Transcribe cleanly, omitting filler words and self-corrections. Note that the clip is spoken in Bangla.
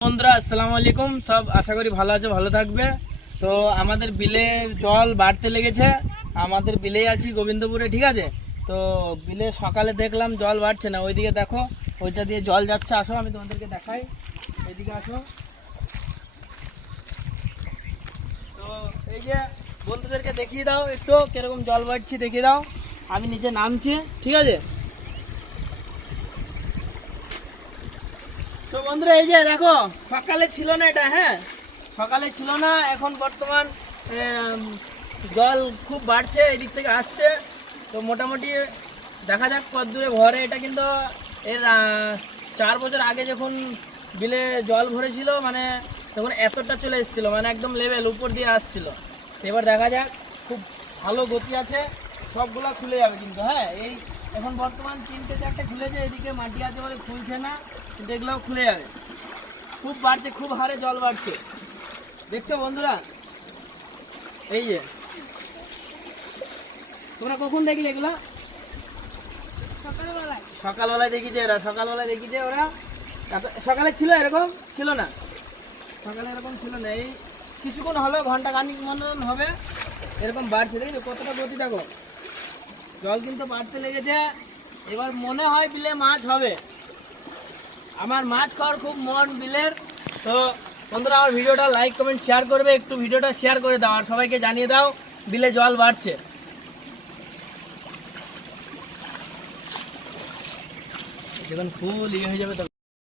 বন্ধুরা আসসালামু আলাইকুম। সব আশা করি ভালো আছে, ভালো থাকবে। তো আমাদের বিলের জল বাড়তে লেগেছে। আমাদের বিলেই আছি গোবিন্দপুরে, ঠিক আছে। তো বিলে সকালে দেখলাম জল বাড়ছে না, ওইদিকে দেখো ওইটা দিয়ে জল যাচ্ছে। আসো আমি তোমাদেরকে দেখাই, এইদিকে আসো। তো এই যে বন্ধুদেরকে দেখিয়ে দাও একটু কিরকম জল বাড়ছে, দেখিয়ে দাও। আমি নিচে নামছি, ঠিক আছে। তো বন্ধুরা এই যে দেখো, সকালে ছিল না এটা, হ্যাঁ সকালে ছিল না, এখন বর্তমান জল খুব বাড়ছে, এদিক থেকে আসছে। তো মোটামুটি দেখা যাক কত দূরে ভরে। এটা কিন্তু এর 4 বছর আগে যখন বিলে জল ভরেছিল, মানে তখন এতটা চলে এসেছিলো, মানে একদম লেভেল উপর দিয়ে আসছিল। এবার দেখা যাক, খুব ভালো গতি আছে, সবগুলো খুলে যাবে কিন্তু। হ্যাঁ এই এখন বর্তমান 3-4টে খুলেছে, এদিকে মাটি আছে বলে খুলছে না, কিন্তু এগুলোও খুলে যাবে। খুব বাড়ছে, খুব হারে জল বাড়ছে, দেখছো বন্ধুরা। এই যে তোমরা কখন দেখলে এগুলা? সকালবেলায় দেখিছে এরা, সকালবেলায় দেখিছে ওরা। সকালে ছিল এরকম, ছিল না সকালে এরকম ছিল না। এই কিছুক্ষণ হলো, ঘন্টা খানিক মতন হবে, এরকম বাড়ছে। দেখেছো কতটা গতি, দেখো জল কিন্তু বাড়তে লেগেছে। এবার মনে হয় বিলে মাছ হবে, আমার মাছ খাওয়ার খুব মন বিলের। তো বন্ধুরা আমার ভিডিওটা লাইক কমেন্ট শেয়ার করবে, একটু ভিডিওটা শেয়ার করে দাও আর সবাইকে জানিয়ে দাও বিলে জল বাড়ছে। যখন ফুল ইয়ে হয়ে যাবে তখন